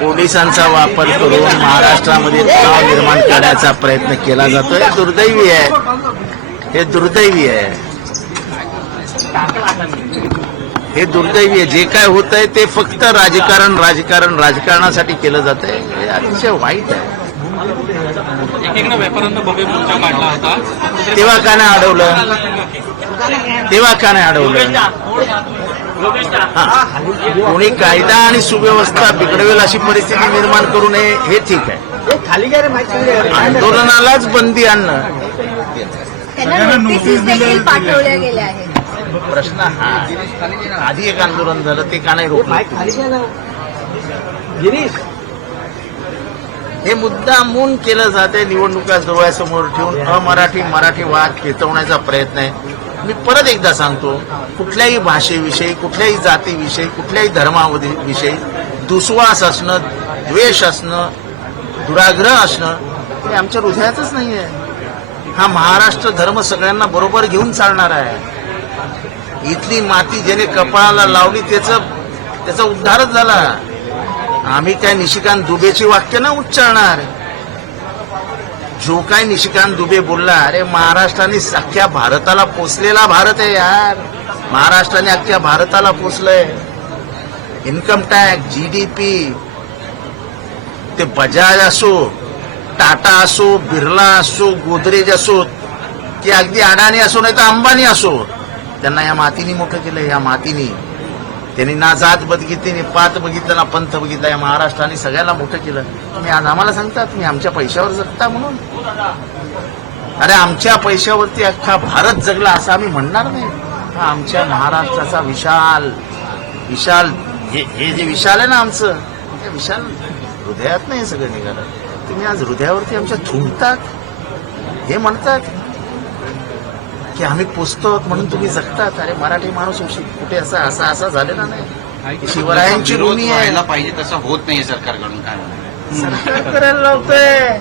पोलिसांचा वापर करून महाराष्ट्रामध्ये तणाव निर्माण करण्याचा प्रयत्न केला जातोय. हे दुर्दैवी आहे. हे दुर्दैवी आहे. हे दुर्दैवी आहे. जे काय होत आहे ते फक्त राजकारण राजकारण राजकारणासाठी केलं जात आहे हे अतिशय वाईट आहे. तेव्हा का नाही अडवलं? तेव्हा का नाही अडवलं. कोणी कायदा आणि सुव्यवस्था बिघडवेल अशी परिस्थिती निर्माण करू नये हे ठीक आहे. आंदोलनालाच बंदी आणणं. प्रश्न हा. आधी एक आंदोलन झालं ते का नाही रोखलं? हे मुद्दामून केलं जाते निवडणुका डोळ्यासमोर ठेवून अमराठी मराठी वाद खेचवण्याचा प्रयत्न आहे. मी परत एकदा सांगतो कुठल्याही भाषेविषयी कुठल्याही जातीविषयी कुठल्याही धर्माविषयी दुस्वास असणं द्वेष असणं दुराग्रह असणं हे आमच्या हृदयातच नाही आहे हा महाराष्ट्र धर्म सगळ्यांना बरोबर घेऊन चालणार आहे. इथली माती ज्याने कपाळाला लावली त्याचं त्याचा उद्धारच झाला. आम्ही त्या निशिकांत दुबेची वाक्य ना उच्चारणार. जो काय निशिकांत दुबे बोलला अरे महाराष्ट्राने अख्ख्या भारताला पोचलेला भारत आहे यार. महाराष्ट्राने अख्ख्या भारताला पोचलंय इन्कम टॅक्स जीडीपी ते बजाज असो टाटा असो बिर्ला असो गोदरेज असो की अगदी अडाणी असो नाही तर अंबानी असो. त्यांना या मातीने मोठं केलं या मातीने. त्यांनी ना जात बघितली ना पात बघितलं ना पंथ बघितला. या महाराष्ट्राने सगळ्याला मोठं केलं. तुम्ही आज आम्हाला सांगता तुम्ही आमच्या पैशावर जगता म्हणून. अरे आमच्या पैशावरती अख्खा भारत जगला असं आम्ही म्हणणार नाही. हा आमच्या महाराष्ट्राचा विशाल विशाल हे हे जे विशाल आहे ना आमचं ते विशाल हृदयात नाही सगळं निघालं. तुम्ही आज हृदयावरती आमच्या थुंकतात हे म्हणतात. की आम्ही पोचतो म्हणून तुम्ही जगतात. अरे मराठी माणूस कुठे असा असा असा झालेला नाही. शिवरायांची व्हायला आहे. पाहिजे तसं होत नाही सरकारकडून काय सरकार करायला लावतंय.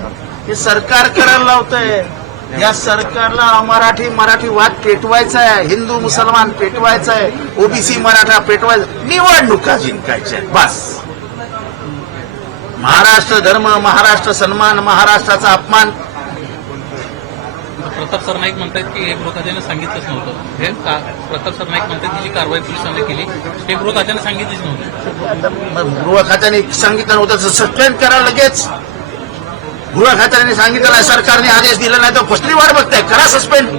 हे सरकार करायला लावतंय. या सरकारला मराठी मराठी वाद पेटवायचा आहे. हिंदू मुसलमान पेटवायचा आहे. ओबीसी मराठा पेटवायचा निवडणुका जिंकायच्या. बस. महाराष्ट्र धर्म महाराष्ट्र सन्मान महाराष्ट्राचा अपमान. प्रताप सरनाईक म्हणतात की हे गृहखात्याने सांगितलंच नव्हतं. हे प्रताप सरनाईक म्हणतात की जी कारवाई पोलिसांनी केली हे गृहखात्याने सांगितलीच नव्हतं. मग गृह खात्याने सांगितलं नव्हतं सस्पेंड करा लगेच. गृह खात्याने सांगितलं नाही सरकारने आदेश दिला नाही तर कसली वाट बघताय? करा सस्पेंड.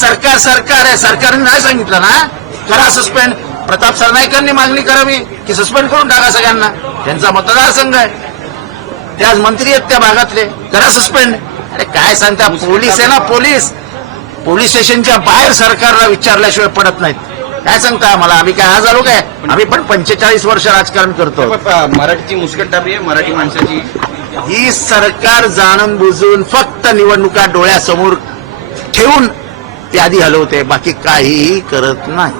सरकार सरकार आहे सरकारने नाही सांगितलं ना? करा सस्पेंड. प्रताप सरनाईकांनी मागणी करावी की सस्पेंड करून टाका सगळ्यांना. त्यांचा मतदारसंघ आहे. ते आज मंत्री आहेत त्या भागातले. करा सस्पेंड अरे काय सांगता पोलीस आहे ना पोलीस. पोलीस स्टेशनच्या बाहेर सरकारला विचारल्याशिवाय पडत नाहीत. काय सांगता आम्हाला? आम्ही काय आज आलो काय? आम्ही पण पंचेचाळीस वर्ष राजकारण करतो. मराठीची मुस्कटदाबी आहे मराठी माणसाची. ही सरकार जाणून बुजून फक्त निवडणुका डोळ्यासमोर ठेवून आधी हलवते. बाकी काहीही करत नाही.